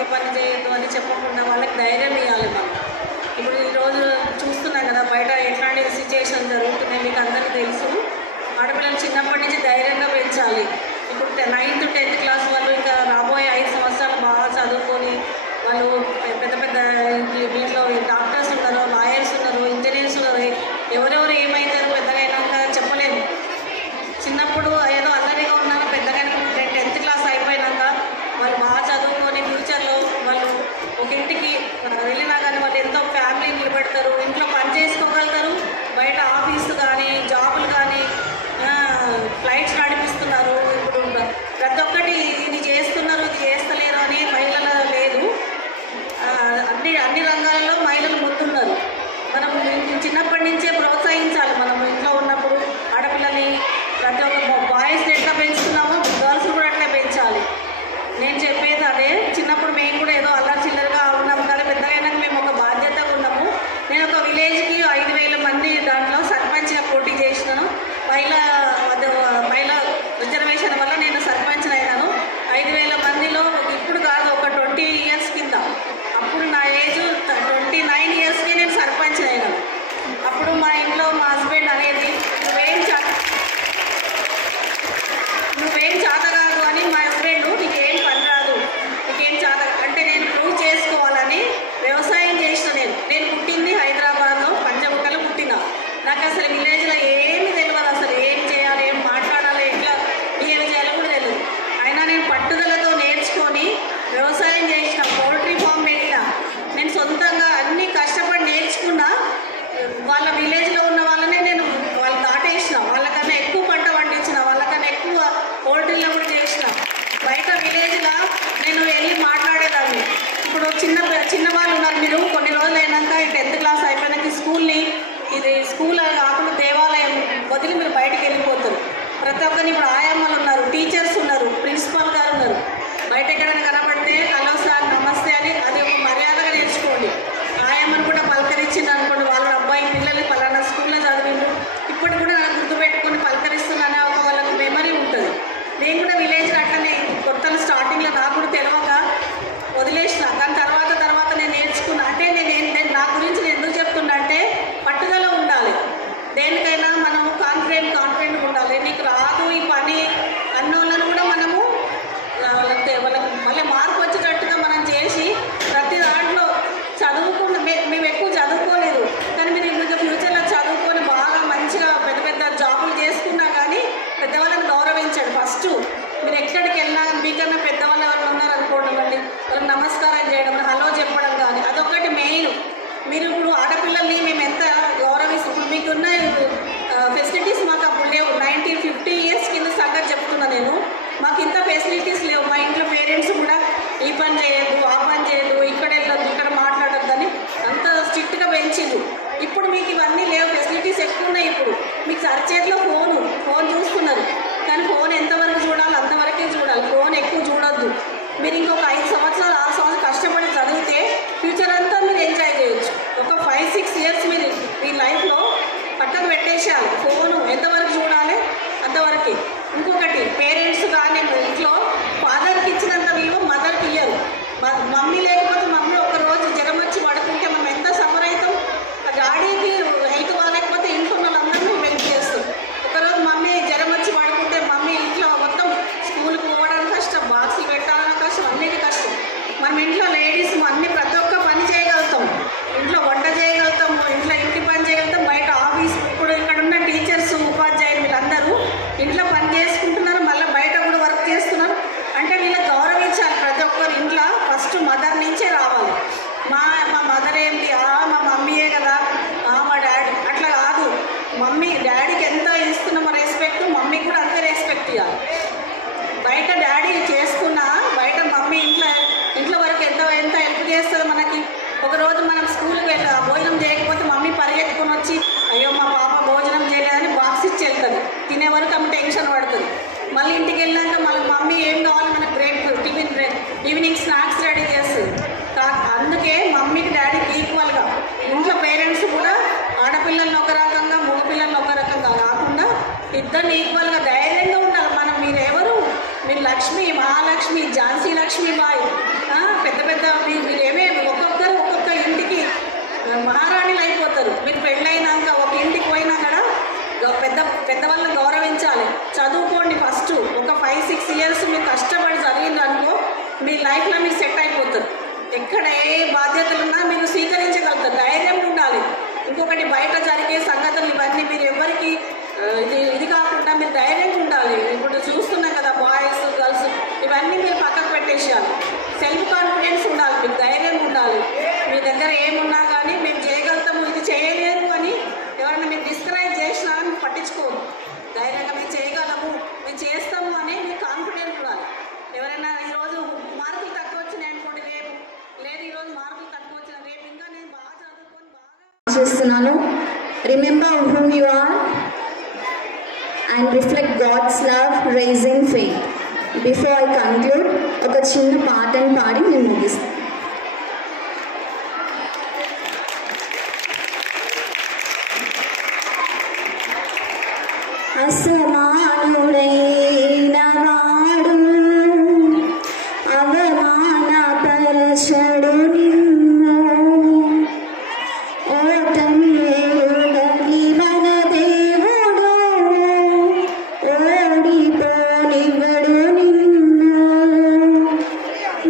ఈ పని చేయొద్దు అని చెప్పకుండా వాళ్ళకి ధైర్యం ఇవ్వాలి మనం. ఇప్పుడు ఈరోజు చూస్తున్నాం కదా బయట ఎట్లాంటి సిచ్యువేషన్ జరుగుతున్నాయి మీకు అందరికీ తెలుసు. ఆడపిల్లలు చిన్నప్పటి నుంచి ధైర్యంగా పెంచాలి. ఇప్పుడు 9th 10th క్లాస్ వాళ్ళు ఇంకా రాబోయే 5 సంవత్సరాలు బాగా చదువుకొని వాళ్ళు పెద్ద పెద్ద వీటిలో డాక్టర్స్ ఉన్నారు, లాయర్స్ ఉన్నారు, ఇంజనీర్స్ ఉన్నారు. ఎవరెవరు ఏమైతారు పెద్దగా అయినాక చెప్పలేదు. చిన్నప్పుడు ఏదో అల్లరిగా ఉన్నారు, పెద్దగా 10th క్లాస్ అయిపోయినాక వాళ్ళు బాగా చదువుకొని ఫ్యూచర్లో వాళ్ళు ఒక ఇంటికి వెళ్ళినా కానీ వాళ్ళు ఎంతో ఫ్యామిలీ నిలబెడతారు, ఇంట్లో పని చేసుకోగలుగుతారు. బయట ఆఫీసు కానీ జాబులు కానీ ఫ్లైట్స్ నడిపిస్తున్నారు. ఇప్పుడు ప్రతి ఒక్కటి ఇది చేస్తున్నారు, ఇది చేస్తలేరు అని మహిళల లేదు. అన్ని రంగాలలో మహిళలు ముందున్నారు. మనం చిన్నప్పటి నుంచే ప్రోత్సహించాలి. మనం ఇంట్లో ఉన్నప్పుడు ఆడపిల్లని ప్రతి ఒక్క బాయ్స్ ఎట్లా పెంచుతున్నామో గర్ల్స్ కూడా అట్లా పెంచాలి. నేను చెప్పేది అదే. చిన్నప్పుడు మేము కూడా ఏదో అల్లరి చిల్లరగా ఉన్నాము కానీ పెద్దగైనాక మేము ఒక బాధ్యతగా ఉన్నాము. నేను ఒక విలేజ్కి 5,000 మంది దాంట్లో సర్పంచ్గా పోటీ చేసినాను. మహిళా రిజర్వేషన్ వల్ల నేను సర్పంచ్ అయినాను. 5,000 మందిలో ఇప్పుడు కాదు, ఒక 20 years కింద. అప్పుడు నా ఏజ్ 29 yearsకి నేను సర్పంచ్ అయినాను. అప్పుడు మా ఇంట్లో మా హస్బెండ్ అనేది నువ్వేం చేత కాదు అని. మా హస్బెండ్ నీకేం పని రాదు, నీకేం చేత అంటే నేను ప్రూవ్ చేసుకోవాలని వ్యవసాయం చేసిన. నేను పుట్టింది హైదరాబాద్లో పంచగుట్టలో పుట్టిన. నాకు అసలు విలేజ్లో ఏమీ తెలియదు. అసలు ఏం చేయాలి, ఏం మాట్లాడాలి, ఎట్లా బిహేవ్ చేయాలో కూడా తెలియదు. అయినా నేను పట్టుదలతో నేర్చుకొని వ్యవసాయం చేసిన, పౌల్ట్రీ ఫామ్ పెట్టిన. నేను సొంతంగా అన్నీ కష్టపడి నేర్చుకున్నా. వాళ్ళ విలేజ్లో ఉన్న వాళ్ళనే నేను వాళ్ళు దాటేసిన. వాళ్ళకన్నా ఎక్కువ పంట పండించిన, వాళ్ళకన్నా ఎక్కువ పౌల్ట్రీలో కూడా చేసిన. బయట విలేజ్లో నేను వెళ్ళి మాట్లాడేదాన్ని. ఇప్పుడు చిన్న వాళ్ళు ఉన్నారు. మీరు కొన్ని రోజులు అయినాక 10th క్లాస్ అయిపోయినాక స్కూల్ కాకుండా దేవాలయం వదిలి మీరు బయటకు వెళ్ళిపోతారు. ప్రతి ఒక్కరిని ఇప్పుడు ఆయమ్మలు ఉన్నారు, టీచర్స్ ఉన్నారు, ప్రిన్సిపాల్ గారు ఉన్నారు. బయట ఎక్కడైనా కనబడితే హలో సార్ నమస్తే అని అది ఒక మర్యాదగా నేర్చుకోండి. ఆయమ్మను కూడా పలకరించింది అనుకోండి, వాళ్ళ అబ్బాయి పిల్లలు పలానా స్కూల్లో చదివిండు ఇప్పుడు కూడా నాకు గుర్తుపెట్టుకొని పలకరిస్తున్నానే ఒక వాళ్ళకి మెమరీ ఉంటుంది. నేను కూడా విలేజ్లో అట్లనే కొత్తలు స్టార్టింగ్లో నాకు కూడా తెలియక వదిలేసిన. కానీ తర్వాత నేను నేర్చుకున్నా. అంటే నేను నా గురించి నేను ఎందుకు చెప్తున్నా అంటే పట్టుదల ఉండాలి. దేనికైనా మనం కాన్ఫిడెంట్గా ఉండాలి. నీకు రాదు ఈ పని అన్నోళ్ళను కూడా మనము వాళ్ళకి మళ్ళీ మార్పు వచ్చేటట్టుగా మనం చేసి ప్రతి దాంట్లో మేము ఎక్కువ చదువుకోలేదు కానీ మీరు ఇంకా ఫ్యూచర్లో చదువుకొని బాగా మంచిగా పెద్ద జాబులు చేసుకున్నా కానీ పెద్దవాళ్ళని గౌరవించండి. ఫస్ట్ మీరు ఎక్కడికి వెళ్ళినా మీకన్నా పెద్దవాళ్ళు ఎవరు ఉన్నారు అనుకోవడం అండి, వాళ్ళకి నమస్కారం చేయడం, హలో చెప్పడం కానీ అదొకటి మెయిన్. మీరు ఇప్పుడు ఆడపిల్లల్ని మేము ఎంత గౌరవిస్తాం. మీకున్న ఫెసిలిటీస్ మాకు అప్పుడు లేవు. 1950 years కింద సంగతి చెప్తున్నా నేను. మాకు ఇంత ఫెసిలిటీస్ లేవు. మా ఇంట్లో పేరెంట్స్ కూడా ఈ పని చేయొద్దు, ఆ పని చేయొద్దు, ఇక్కడ వెళ్ళొద్దు, ఇక్కడ మాట్లాడొద్దని అంత స్ట్రిక్ట్గా పెంచింది. ఇప్పుడు మీకు ఇవన్నీ లేవు, ఫెసిలిటీస్ ఎక్కువ ఉన్నాయి. ఇప్పుడు మీకు అరచేతిలో ఫోన్ చూస్తున్నారు కానీ ఫోన్ ఎంతవరకు చూడాలి అంతవరకే చూడాలి. ఫోన్ ఎక్కువ చూడొద్దు. మీరు ఇంకొక 5 సంవత్సరాలు 6 సంవత్సరాలు కష్టపడి చదివితే ఫ్యూచర్ అంతా మీరు ఎంజాయ్ చేయొచ్చు. ఒక 5-6 years మీరు మీ లైఫ్లో పక్కకు పెట్టేసేయాలి. ఫోను ఎంతవరకు చూడాలి అంతవరకు. ఇంకొకటి పేరెంట్స్ కానీ ఇంట్లో ఫాదర్కి ఇచ్చినంత విలువ మదర్కి ఇయ్యరు. మమ్మీ లేకపోతే మమ్మీ ఒకరోజు జ్వరం వచ్చి పడుకుంటే మనం ఎంత సఫర్ అవుతాం. డాడీకి హెల్త్ బాగాలేకపోతే ఇంట్లో వాళ్ళందరినీ హెల్ప్ చేస్తాం. ఒకరోజు మమ్మీ జ్వరం వచ్చి పడుకుంటే మమ్మీ ఇంట్లో మొత్తం స్కూల్కి పోవడానికి కష్టం, బాక్సులు పెట్టాలన్నా కష్టం, అన్నిటి కష్టం. మనం ఇంట్లో లేడీస్ అన్ని ప్రతి ఒక్క పని చేయగలుగుతాం. ఇంట్లో వంట చేయగలుగుతాం, ఇంట్లో ఇంటి పని చేయగలుగుతాం, బయట ఆఫీస్. ఇప్పుడు ఇక్కడ ఉన్న టీచర్స్ ఉపాధ్యాయులు వీళ్ళందరూ ఇంట్లో పని చేసుకుంటున్నారు, మళ్ళీ బయట కూడా వర్క్ చేస్తున్నారు. అంటే వీళ్ళకి గౌరవించాలి. ప్రతి ఒక్కరు ఇంట్లో ఫస్ట్ మదర్ నుంచే రావాలి. మా మదర్ ఏంటి, మా మమ్మీయే కదా, మా డాడీ అట్లా కాదు. డాడీకి ఎంత ఇస్తున్నామో రెస్పెక్ట్ మమ్మీకి కూడా అంతే రెస్పెక్ట్ ఇవ్వాలి. బయట డాడీ చేసుకున్నా బయట మమ్మీ ఇంట్లో వరకు ఎంత హెల్ప్ చేస్తుంది మనకి. ఒకరోజు మనం స్కూల్కి వెళ్ళి భోజనం చేయకపోతే మమ్మీ పరిగెత్తుకొని వచ్చి అయ్యో మా పాప భోజనం చేయలేదని బాక్స్ ఇచ్చి వెళ్తుంది. తినే వరకు ఆమె టెన్షన్ పడుతుంది. మళ్ళీ ఇంటికి వెళ్ళాక మళ్ళీ మమ్మీ ఏం కావాలి మనకు ఈవినింగ్ స్నాక్స్ రెడీ చేస్తుంది. అందుకే మమ్మీకి డాడీకి ఈక్వల్గా ఇంట్లో పేరెంట్స్ కూడా ఆడపిల్లల్ని ఒక రకంగా మగపిల్లల్ని ఒక రకంగా కాకుండా ఇద్దరిని ఈక్వల్గా ధైర్యంగా ఉండాలి. మీరెవరు, మీరు లక్ష్మి, మహాలక్ష్మి, ఝాన్సీ లక్ష్మీబాయి, పెద్ద పెద్ద లైఫ్లో మీరు సెట్ అయిపోతారు. ఎక్కడ ఏ బాధ్యతలు ఉన్నా మీరు స్వీకరించగలుగుతారు. ధైర్యం ఉండాలి. ఇంకొకటి బయట జరిగే సంగతులు ఇవన్నీ మీరు ఎవరికి ఇది కాకుండా మీరు ధైర్యంగా ఉండాలి. ఇప్పుడు చూస్తున్నాం కదా, బాయ్స్ గర్ల్స్ ఇవన్నీ మీరు పక్కకు పెట్టేసేయాలి. సెల్ఫ్ కాన్ఫిడెన్స్ ఉండాలి, మీకు ధైర్యంగా ఉండాలి. మీ దగ్గర ఏమున్నా కానీ మేము చేయగలుగుతాము, ఇది చేయలేరు అని ఎవరైనా మీరు డిస్కరేజ్ చేసినా అని పట్టించుకోరు. ధైర్యంగా మేము చేయగలము, మేము చేస్తాము అని మీకు కాన్ఫిడెన్స్ ఉండాలి. ఎవరైనా ఈరోజు మార్కులు తక్కువ వచ్చినాయి అనుకోండి, రేపు లేదు ఈరోజు మార్కులు తక్కువ వచ్చిన రేపు ఇంకా నేను బాగా చదువుకొని బాగా చేస్తున్నాను. Remember who you are and reflect God's love, raising faith. Before I conclude, ఒక చిన్న పాటను పాడి నేను ముగిస్తాను. అసమానుడైన వాడు అవమానపరచడు నిన్ను, ఓటమి ఎరుగని మన దేవుడు ఓడిపోనివ్వడు నిన్ను.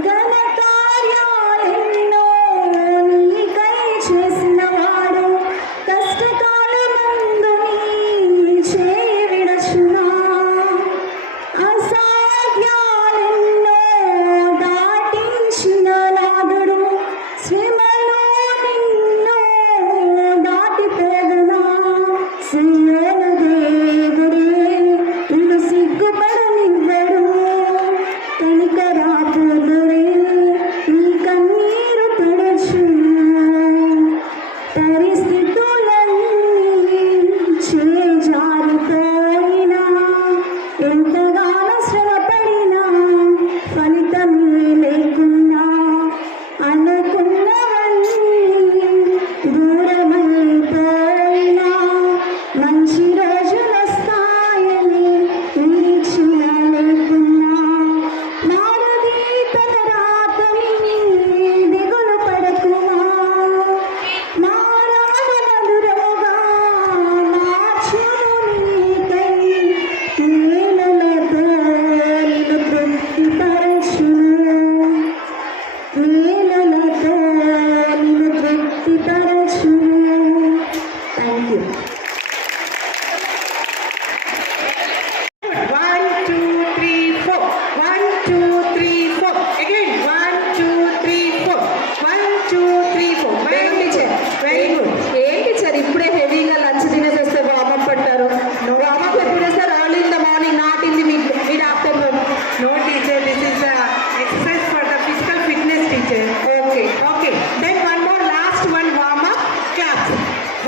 ఘన కార్యాలెన్నో నీకై చేసిన వాడు కష్టకాలమందు నీ చేయి విడచునా. అసాధ్యాలెన్నో దాటించిన నాదుడు శ్రమలో నిన్ను దాటిపోదునా. సియోను దేవుడే నిన్ను సిగ్గుపడనివ్వడు, కనికరాపురుడే నీ కన్నీరు తుడుచును. పరిస్థితులన్నీ చేజారిపోయినా, ఎంతగానో శ్రమపడినా ఫలితమే లేకున్నా, అనుకున్నవన్నీ దూరమైపోయినా మంచి రోజులు వస్తాయని నిరీక్షణ లేకున్నా, మారుది తన రాతని దిగులు పడకుమా. మారాడు మధురముగా మార్చును నీకై, మేలులతో నిన్ను తృప్తిపరచును, మేలులతో నిన్ను తృప్తిపరచును. Thank you. 1 2 3 4 1 2 3 4 again 1 2 3 4 1 2 3 4 very good, very good. ఏంటి టీచర్ ఇప్పుడే హెవీగా లంచ్ తినేసేస్తే వార్మప్ పట్టారు. వార్మప్ ఎప్పుడు వేస్తారు? Early in the morning, not in the mid afternoon. No teacher, this is the exercise for the physical fitness teacher. Okay. Okay, then one more last one warm up clap.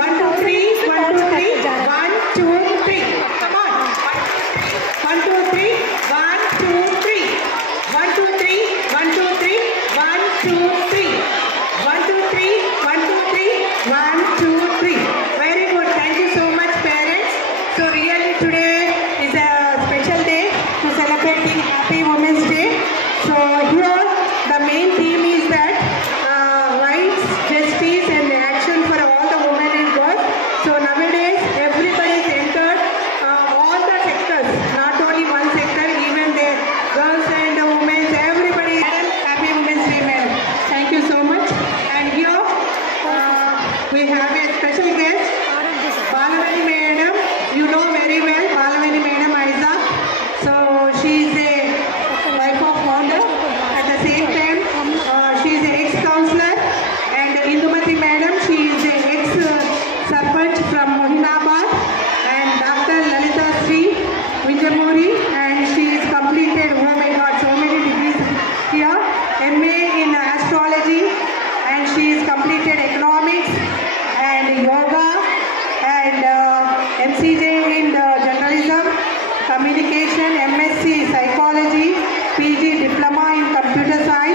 1 2 3 1 2 3 1 2 3 come on 1 2 3 1 2 3 1 2 3 1 2 3 1 2 3 1 2 3 1 2 3 1 2 3 very good. Thank you so much parents. So really today is a special day to celebrating Happy Women's Day. So here the main theme is that rights, justice and action for all the women and girls. So nowadays everybody is entered all the sectors, not only one sector, even the girls and the women, everybody. Madam, Happy Women's Day, madam. Thank you so much. And here we have a special guest, Balavani madam. You know very well Balavani madam Isaac. So she is a wife of founder. At the same time, she is an ex-counselor. And Indumati madam, she is an ex-serpent from Mohinabad. And Dr. Lalita Sri Vijamuri, and she is completed, oh my God, so many degrees here. MA in astrology, and she is completed economics and yoga and MCJ in journalism, communication, MSc psychology, PG diploma in computer science.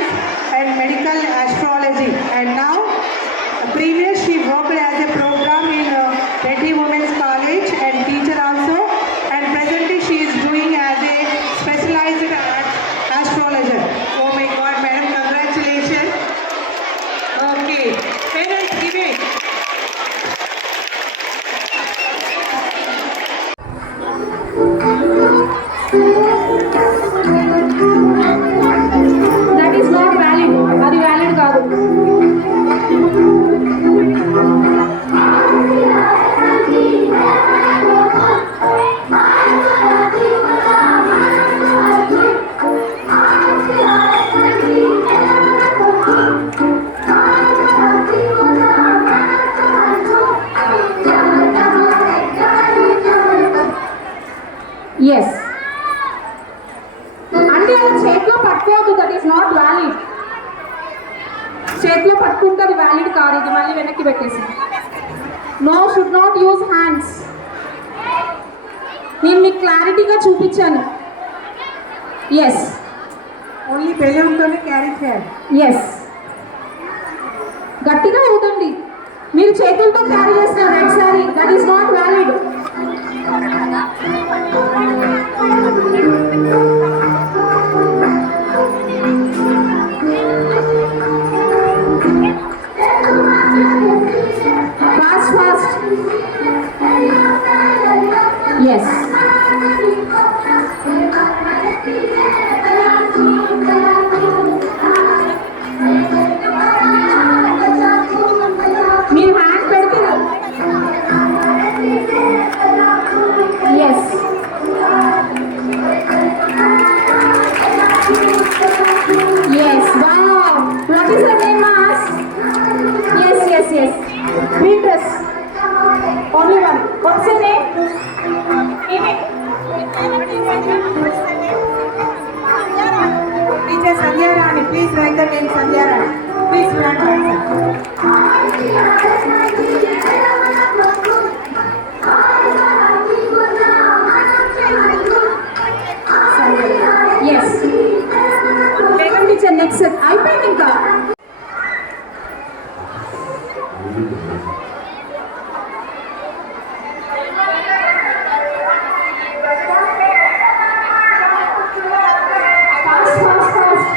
చేతిలో పట్టుకుంటే అది వ్యాలిడ్ కాదు, ఇది మళ్ళీ వెనక్కి పెట్టేసి. No, should not use hands. నేను మీకు క్లారిటీగా చూపించాను. ఎస్ ఓన్లీ బెలూన్తోనే క్యారీ చేయాలి. ఎస్, గట్టిగా ఊదండి. మీరు చేతులతో క్యారీ చేస్తున్నారు red sorry, that is not valid. Fast fast. Yes, మీరు హ్యాండ్ పెడితే yes. Yes, wow, what is your name మాస్? Yes yes yes, green dress, only one. What's your name? Teacher Sandhya Rani, please write the name Sandhya Rani. Please run answer. Yes, లేకండి teacher. Next అయిపోయింది ఇంకా. Fast fast fast.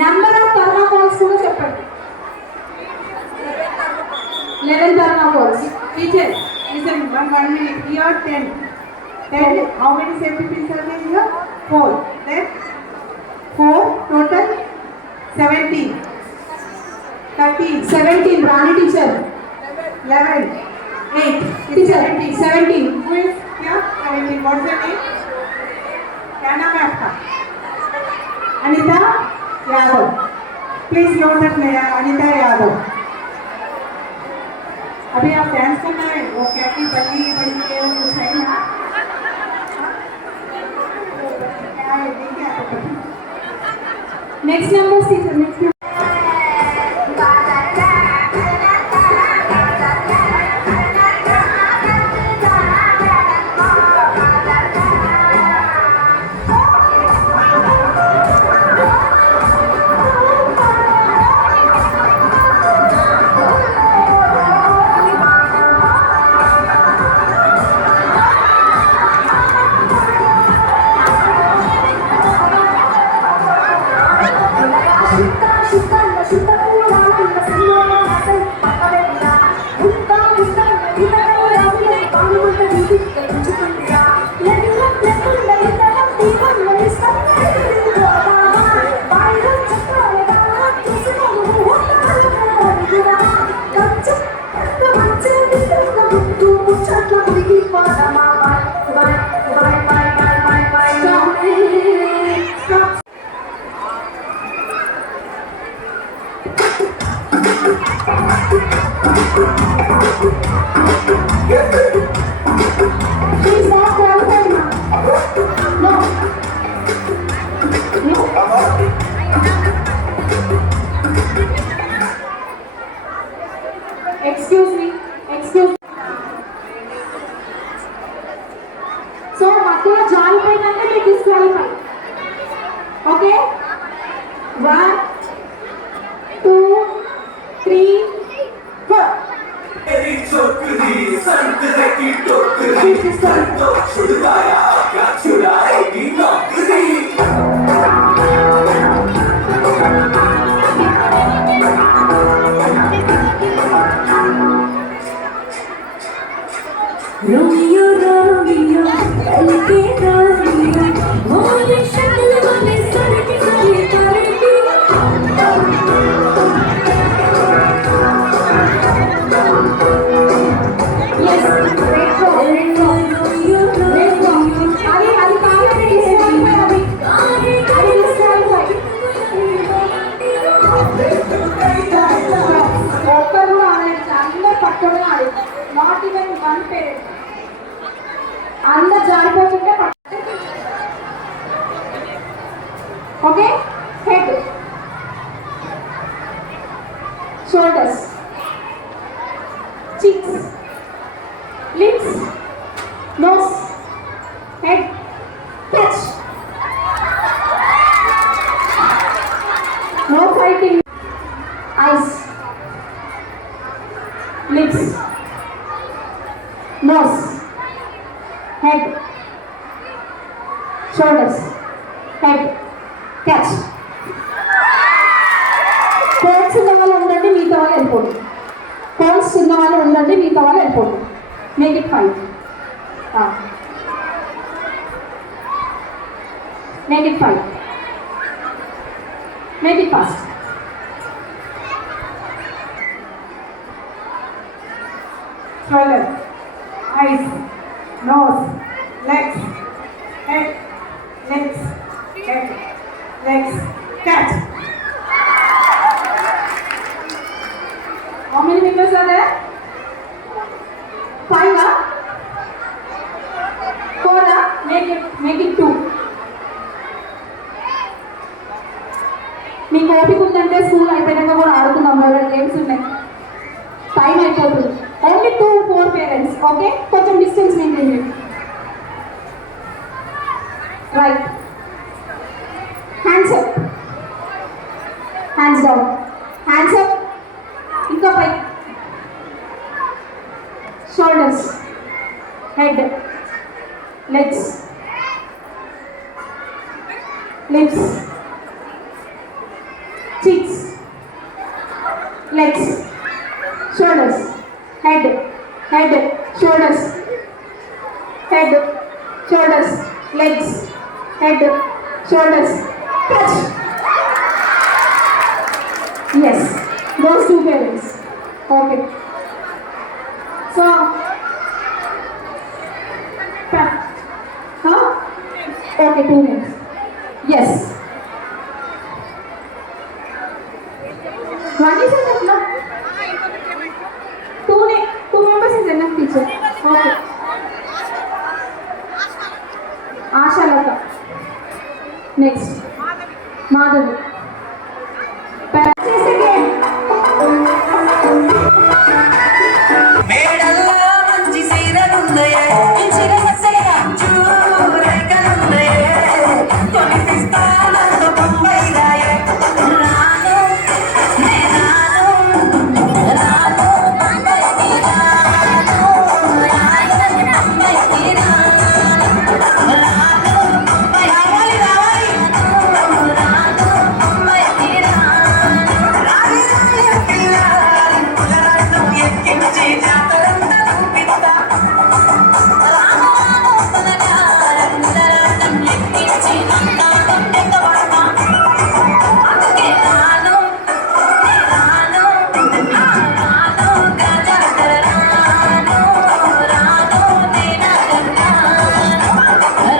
Number of thermocols కూడా చెప్పండి. 11 thermocols. Teacher, listen, one minute. Here 10. 10. How many safety pins are there here? 4. Then 4 total 17. 13. 17. Rani టీచర్. 11. 8. టీచర్ 17. Who is here? 17. What's the name? क्या नाम है आपका? अनिता Yadav. Please note that मेरा अनिता यादव. अभी आप डांस करना है. वो क्या की बल्ली बड़ी के वो कुछ है ना? क्या है देखिए आपको. Next number teacher. Next Please not qualified now. No. No. Excuse me. Excuse me. So, మధ్యలో జారిపోయిందంటే మీరు డిస్క్వాలిఫై. ఓకే, 1 2 3 4. కాదు, నాట్ ఈవెన్ వన్ పేరెంట్. అందరు జారిపోతుంటే okay. Head, shoulders, cheeks, lips, nose, head, touch. No fighting. Eyes, lips, nose, head, shoulders, head, touch. Cones ఉన్న వాళ్ళు ఉండండి, మిగతా వాళ్ళు వెళ్ళిపోండి. కోన్స్ ఉన్న వాళ్ళు ఉండండి, మిగతా వాళ్ళు వెళ్ళిపోండి. Make it 5. Make it 5. Make it fast. Shoulder, eyes, nose, legs, head, legs, head, legs, catch. How many members are there? 5, 4, make it 2. మీకు ఓపిక ఉందంటే స్కూల్ అయిపోయాక కూడా ఆడుకుందాం, వాళ్ళ గేమ్స్ ఉన్నాయి, టైం అయిపోతుంది. Only 2-4 parents, okay. కొంచెం డిస్టెన్స్ మెయింటైన్ చేయండి. Right, hands up, hands down, hands up, ఇంకా పై. Shoulders, head, legs, lips, cheeks, legs, shoulders, head, shoulders, head, shoulders, legs, head, shoulders, touch. Yes, those 2 parents. Okay. So, okay, 2 names. Yes. One is enough, no? 2 members is enough, teacher. Okay. Asha Lata. Next. Madhavi. Practice again. మేడల్లా మంచి సీరలున్నాయే, చూరైకలున్నాయే, కొనిపిస్తానంత బొంబాయి రాయే. రాను, నే రాను, రాను, బొంబాయికి రాను, రాను, బొంబాయికి రాను, రాను, రావాలి, రావాలి, రాను, బొంబాయికి రాను. రావి రావి పిల్ల, పులరాటం ఎక్కించి జాతరంతా చూపిస్తా. రాను, రాను, పులగారం, పులరాటం ఎక్కించి అందాకం ఎక్కబడతా. అందుకే రాను, నే రాను, రాను, గజాతర రాను, రాను, నే నాగంగాను,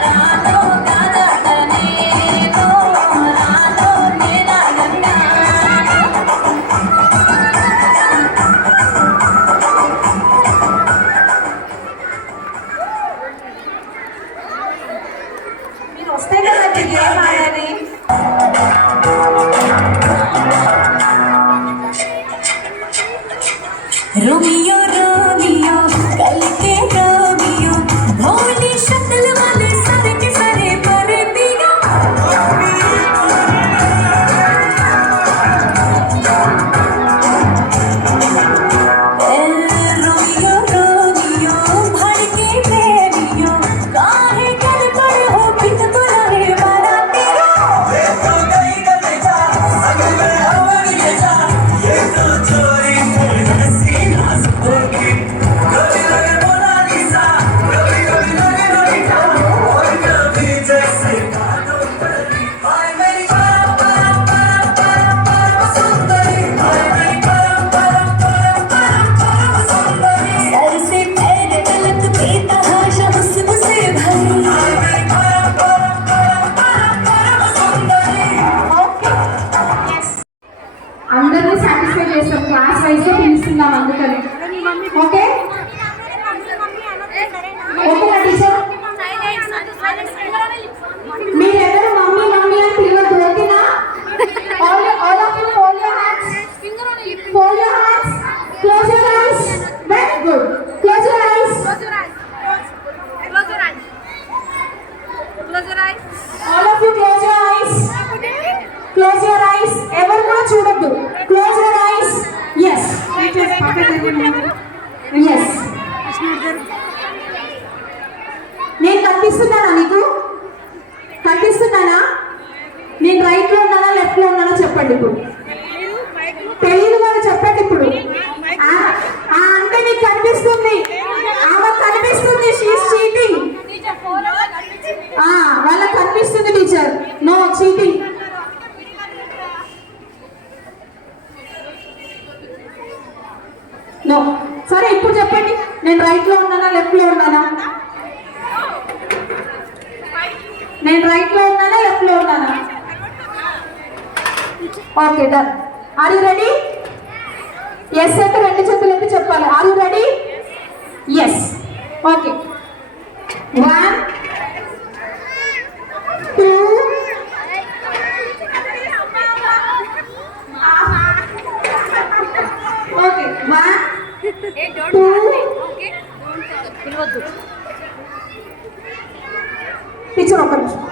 రాను, గజాతర నేను, రాను, నే నాగంగాను. మీరు వస్తే కదండి గేమ్ ఆడేది. रोमियो रोमियो कल के रोमियो भोली शक्ल वाले सर के सरे पर पिया. रोमियो रोमियो भर के प्रेमियो काहे कर पर हो पित बुलाए मारा तेरा. सर से पैर तलक बेतहाशा हुस्न से भरी. ఓకే. అందరినీ సాటిస్ఫై చేస్తాం, క్లాస్ వైజ్ గా పిలుస్తున్నాం అందుకని. ఓకే. ఎస్ నేను కనిపిస్తున్నానా నీకు? కనిపిస్తున్నానా? నేను రైట్లో ఉన్నానా లెఫ్ట్లో ఉన్నానా చెప్పండి ఇప్పుడు. తెలియదు వాళ్ళు చెప్పండి ఇప్పుడు. అంటే నీకు కనిపిస్తుంది, ఆమె కనిపిస్తుంది. She is cheating. వాళ్ళకి కనిపిస్తుంది టీచర్. No cheating. నో. సరే ఇప్పుడు చెప్పండి, నేను రైట్లో ఉన్నానా లెఫ్ట్లో ఉన్నానా? నేను రైట్లో ఉన్నానా లెఫ్ట్లో ఉన్నానా? Okay done. Are you ready? Yes అంటే రెండు చేతులు ఎత్తి చెప్పాలి. Are you ready? Yes. Okay. 1 2 okay 1 2 teacher ఒక నిమిషం.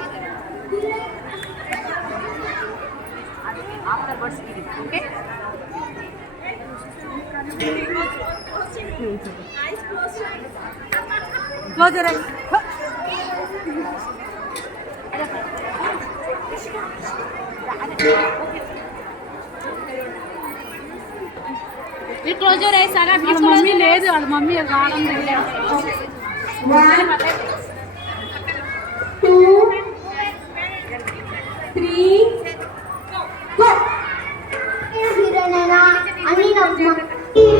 మీరు క్లోజర్ అయ్యారా? మమ్మీ లేదు, వాళ్ళ మమ్మీ రావడం 1 2 3 గో. అని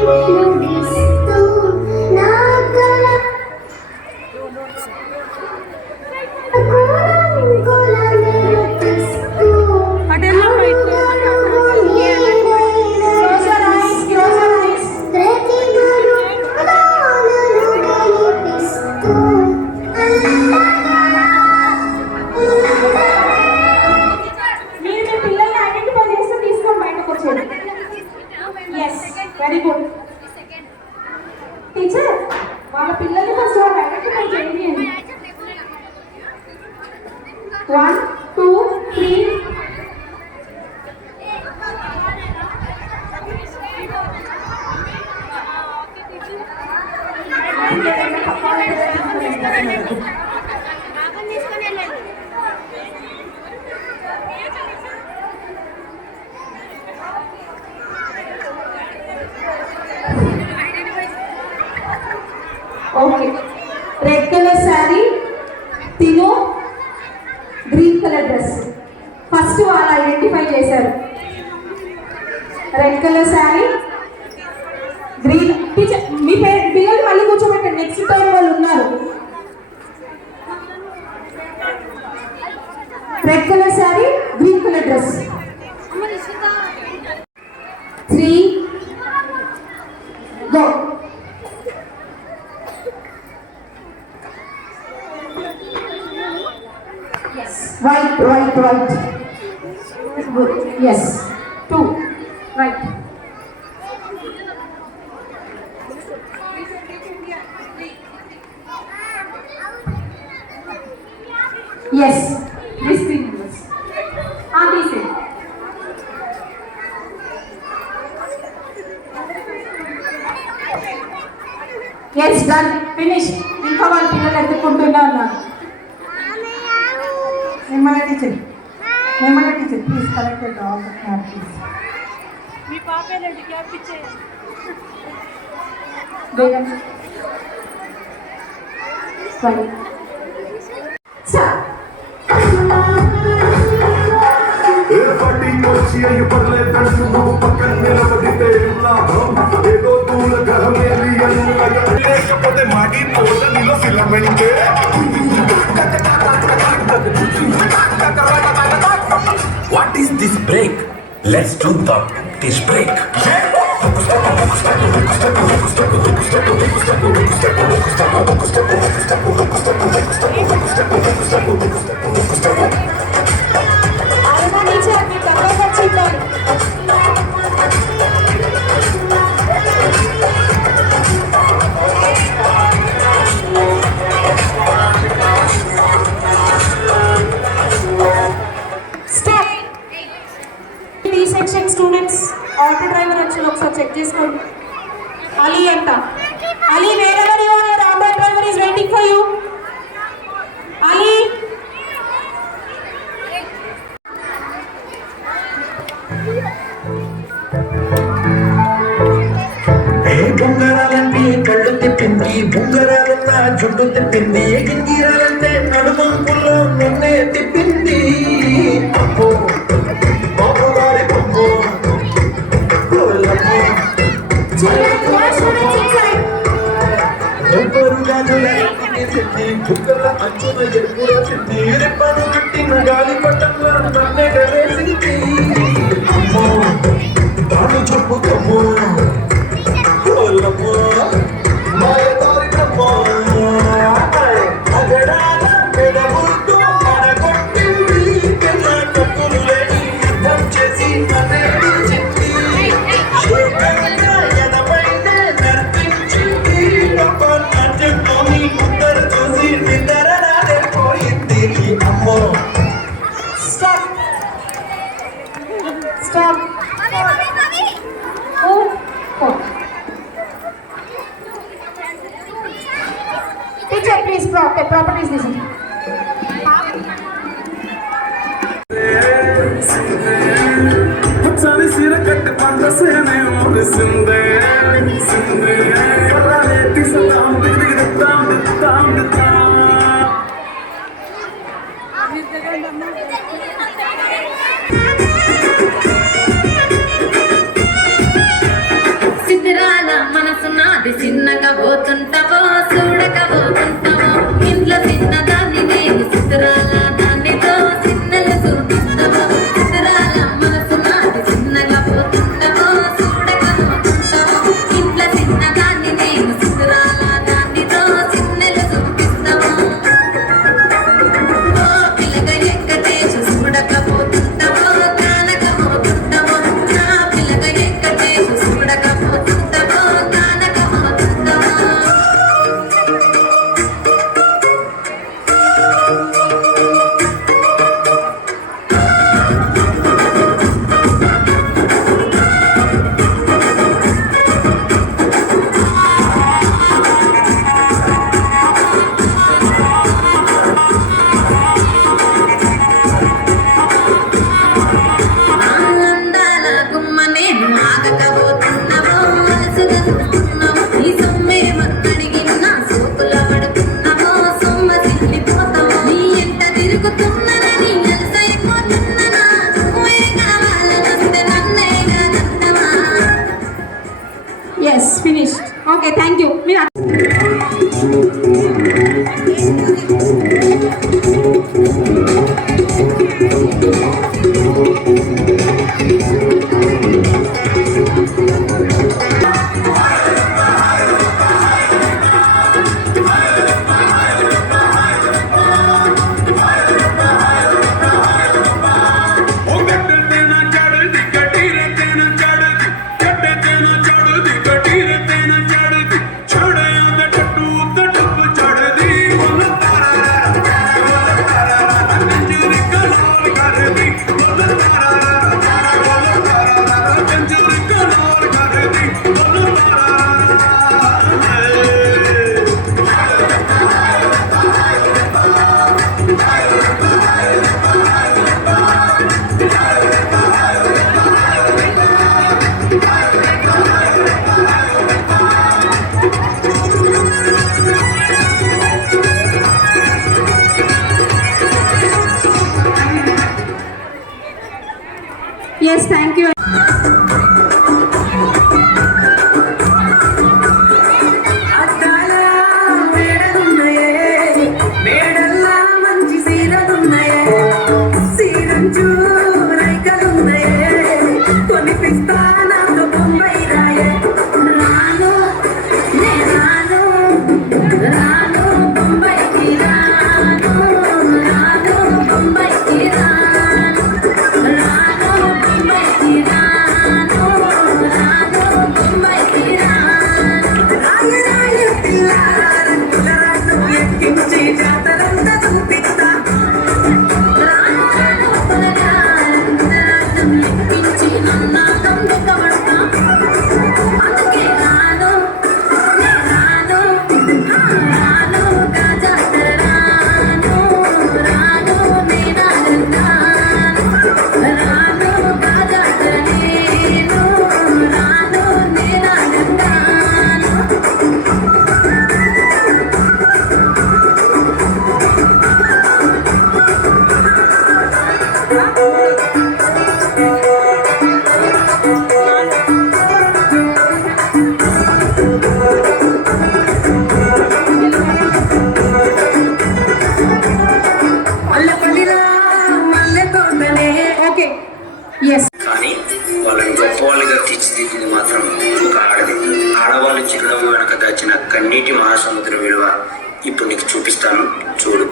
నవ్విస్తూ నా కల కుల మెరుపిస్తూ ప్రతి మరునాలను గెలిపిస్తూ మీరు మీ పిల్లల్ని ఐడెంటిఫై చేస్తే తీసుకొని బయటకు వచ్చేది. Yes very good teacher. వాళ్ళ పిల్లల్ని ఫస్ట్ వాళ్ళు ఐడెంటిఫై చేయండి. 1 2 3 ఓకే. రెడ్ కలర్ శారీ, తిను గ్రీన్ కలర్ డ్రెస్. ఫస్ట్ వాళ్ళు ఐడెంటిఫై చేశారు. Red colour sari, green. Teacher మీ పిల్లలు మళ్ళీ కూర్చోబెట్టండి, నెక్స్ట్ టైం వాళ్ళు ఉన్నారు. Red colour sari, green colour dress. 3 go. Right. Good. Yes. 2. Right. Yes. This thing was. This thing. Yes, done. Finish. ఇంకా వాళ్ళ పిల్లలు ఎత్తుకుంటూనే ఉన్నారు. teacher, please collect the dog hair, please. మీ పాపే రెండు క్యాప్ ఇచ్చేయండి. Sorry. Sir. లేకపోతే మాటి తోట నీలో filament. What is this break? Let's do the this break. Section students auto driver వచ్చి ఒకసారి చెక్ చేసుకోండి. Ali anta. Ali, wherever you are, your auto driver is waiting for you. Ali. బొంగరాలంటే కళ్ళు తిప్పింది బొంగరాలన్న జుట్టు తిప్పింది గింగిరాలంటే నడుమంపుల్లో నిన్నే తిప్పింది అబ్బో బాబుగారి బొమ్మో ఎవ్వరు గాజులకి బుక్కల అంచున ఎప్పుడు వచ్చింది రెప్పను కట్టిన గాలి పట్టంలో నన్నే వేసింది అమ్మో తాను చెప్పుకోమో Stop. Stop. Oh. Oh. Teacher, please properties listen. పచ్చని సీర కట్టి పండసేనే మురిసిందే సిందే అలానే తీసతాం దిగుతాం దిగుతాం దిగుతాం సిద్ధరాల మనసు నాది చిన్నగా పోతుంటావో చూడకపోతుంటావో ఇంట్లో చిన్నదాన్ని నేను సిద్ధరాల దానితో చిన్నలు చూపిస్తావో సిద్ధరాల మనసు నాది చిన్నగా పోతుంటావో చూడకపోతుంటావో ఇంట్లో చిన్నదాన్ని నేను సిద్ధరాల దానితో చిన్నలు చూపిస్తావో ఓ పిల్లగా ఎక్కటేసి చూడకపోతుంటావో కానకపోతుంటావో నా పిల్లగా ఎక్కటేసి చూడకపోతుంటావో కానకపోతుంటావో అందాల గుమ్మ నేను ఆగకపోతున్నావో మనసుగా చూస్తున్నావో ఈ సొమ్మే మక్కడిగిన్న సోకుల పడుతున్నావో సొమ్మ సిల్లిపోతావో నీ ఎంట తిరుగుతున్నానని అలసైపోతున్నానా నువ్వే కావాలనొస్తే నన్నే కాదంటవా Yes, finished. Okay, thank you. Chade on the okay yes కానీ వాళ్ళని గొప్ప వాళ్ళుగా తీర్చిదిద్దింది మాత్రం ఒక ఆడది. ఆడవాళ్ళు చిరునవ్వు వెనక దాచిన కన్నీటి మహాసముద్రం విలువ ఇప్పుడు నీకు చూపిస్తాను, చూడు.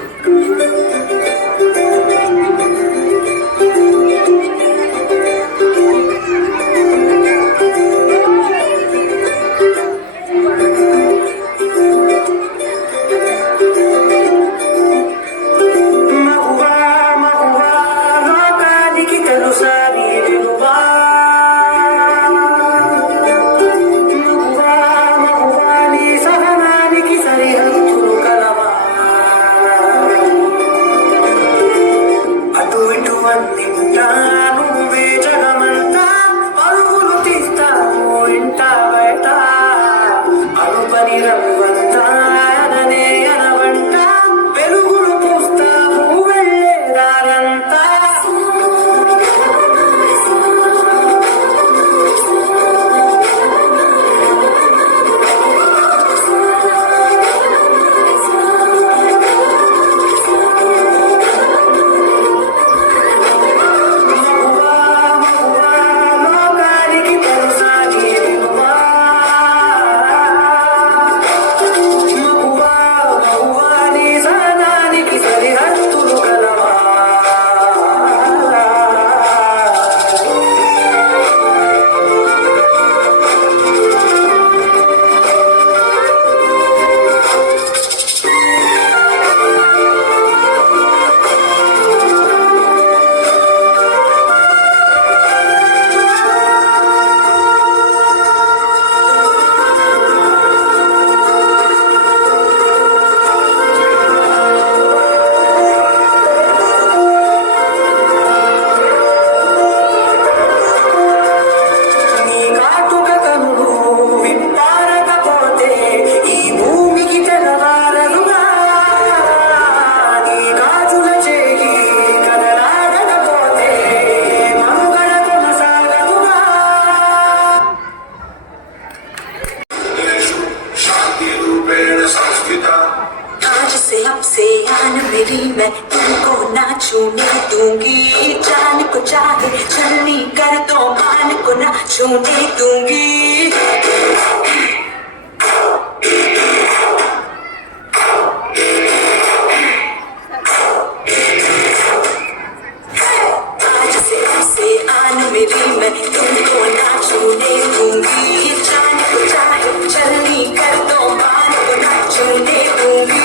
मेरी मैं तुमको ना छूने दूंगी, जान को चाहे छलनी कर तो मान को ना छूने दूंगी। आज से आन मेरी मैं तुमको ना छूने दूंगी, जान को चाहे छलनी कर तो मान को ना छूने दूंगी।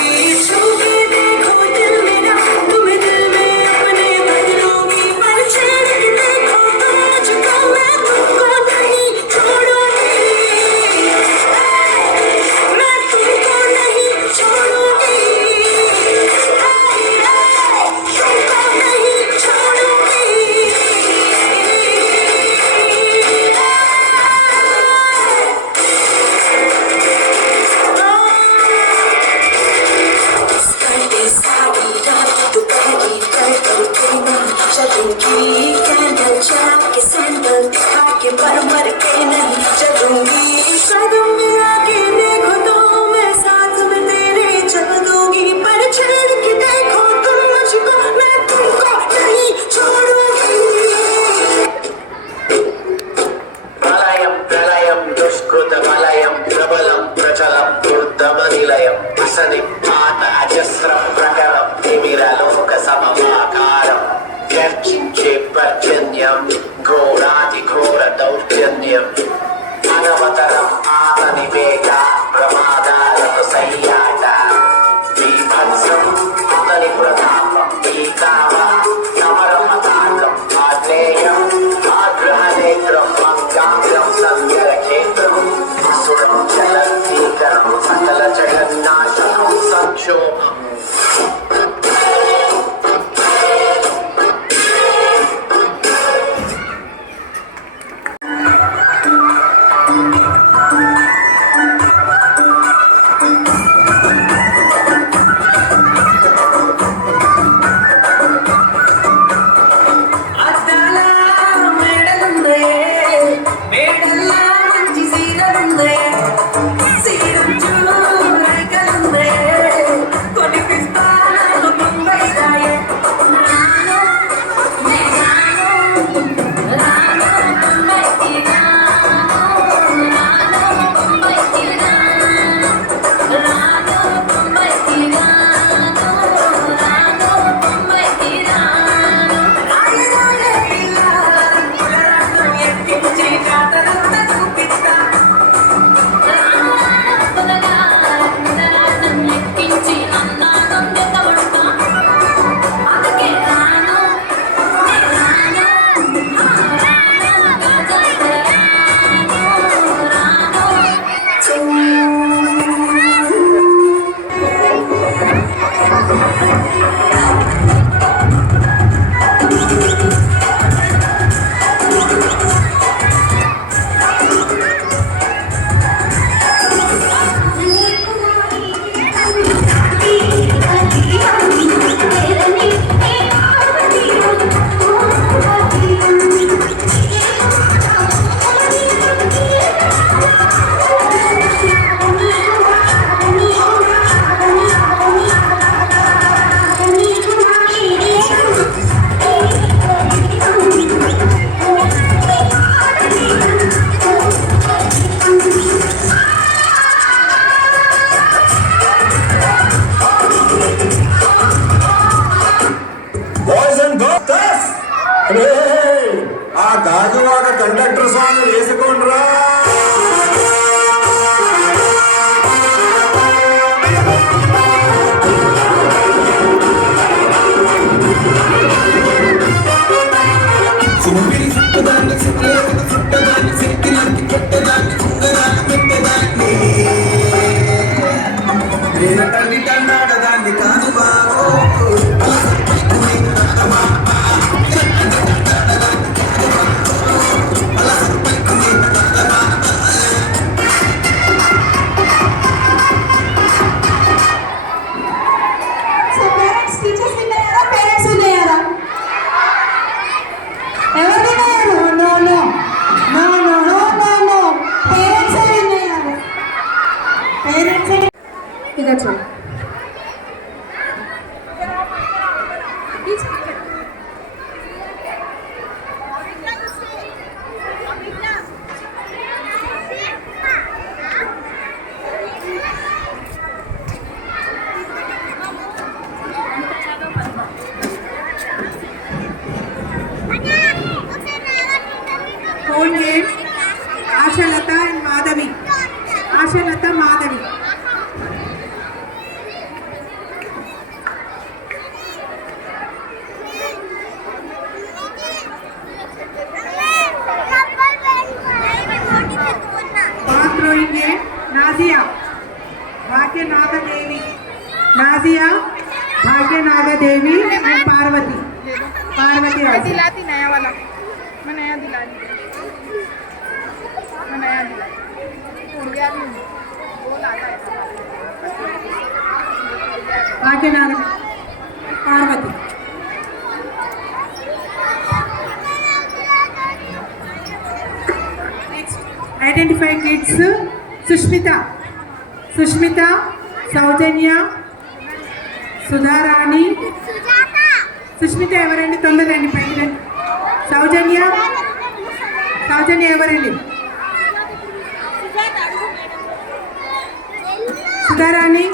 इधर चलो Whole name Ashalata and Madhavi. Ashalata Madhavi. Ball throwing name Nazia. Bhagyanatha Devi. Nazia, Bhagyanatha Devi and Parvati. Parvati also. दिलाती नया वाला मैं नया दिला दी मैं नया दिला टूट गया भी वो लाता है Bhagyanatha Parvati. Next, identify kids. Sushmita. Sushmita, Saujanya, Sudharani. Sushmita ఎవరండి తొందరండి పైకి సౌజన్య సౌజన్య ఎవరండి సుధారాణి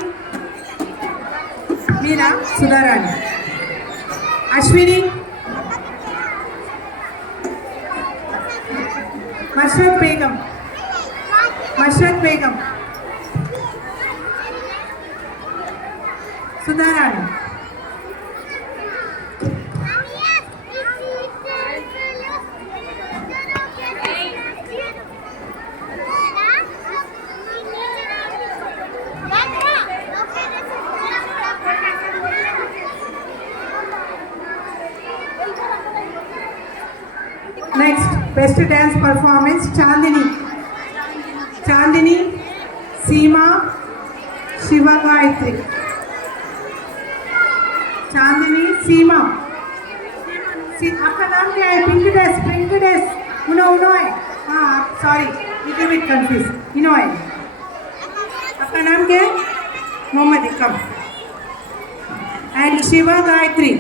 మీరా సుధారాణి అశ్విని మషరత్ బేగం మషరత్ బేగం Sudharani Next, best dance performance, Chandini. Chandini, Seema, Shiva Gayatri. Chandini, Seema. आपका नाम क्या है? Pink dress. Uno है. हाँ, sorry, little bit confused. Uno है. आपका नाम क्या है? मोहम्मद इकम. And Shiva Gayatri.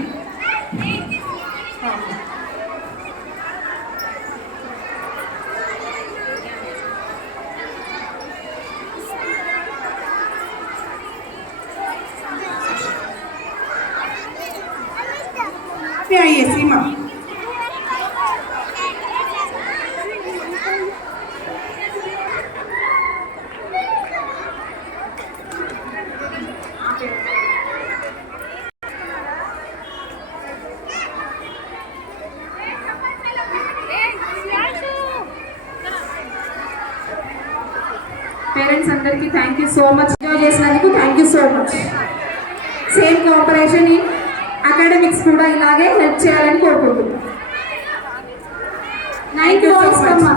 आइए सीमा పేరెంట్స్ అందరికీ thank you so much. Enjoy చేసినందుకు thank you so much. Same cooperation in academics కూడా ఇలాగే హెల్ప్ చేయాలని కోరుకుంటున్నాను. 9 బాల్స్ అమ్మా.